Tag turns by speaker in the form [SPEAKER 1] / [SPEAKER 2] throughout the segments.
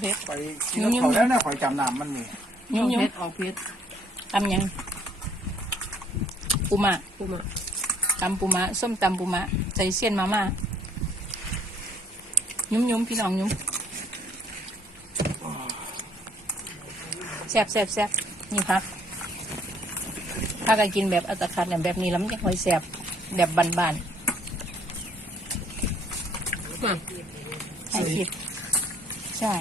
[SPEAKER 1] เพชร
[SPEAKER 2] ไปกินกับเขาแล้วเนี่ยข่อยจำนำมันนี่
[SPEAKER 1] ยุ่ง
[SPEAKER 3] เพ
[SPEAKER 1] ยุ่ง
[SPEAKER 3] ชรออกเพชร
[SPEAKER 1] ตำยังปูมา
[SPEAKER 3] กูมา
[SPEAKER 1] ตำปูมะส้มตำปูมะใส่เส้นมาม่ายุ่มยุ่มพี่น้องยุ่มแซ่บแซ่บแซ่บนี่พักถ้าก็กินแบบอัตคัดเนี่ยแบบนี้แล้วมันจะค่อยแซ่บแบบบาน
[SPEAKER 3] มา
[SPEAKER 1] ๆให้คิด ใช่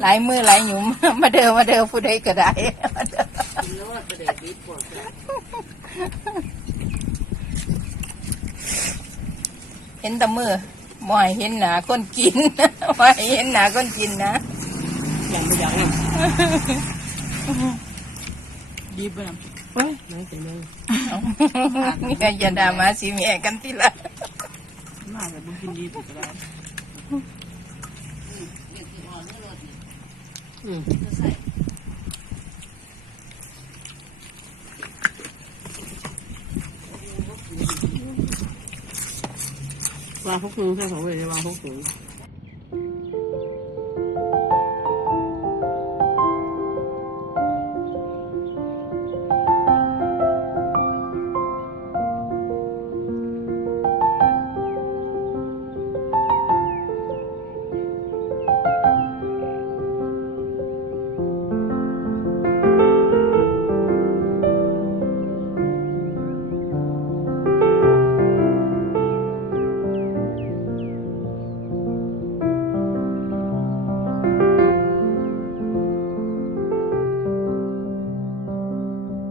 [SPEAKER 1] หลายมือหลายหยุม มาเดินมาเดินผู้ใดก็ได้มาเด้อ
[SPEAKER 3] กินแล้วว่าประเด็ดดีปวดแล้ว
[SPEAKER 1] เห็นแตะมือบ่ให้เห็นหนาคนกินบ่ให้เห็นหนาคนกินนะ
[SPEAKER 3] อย่างไม่อย่างอะ
[SPEAKER 1] ดีบ่ล่ะ
[SPEAKER 3] เฮ้ยไม่เป็นไร
[SPEAKER 1] นี่ก็อย่าด่ามาสิแม่กันทีละ
[SPEAKER 3] มาแต่บุกินดีปวดแล้วอืมวางพวกนึงใช่ของเว้ยวางพวกนึง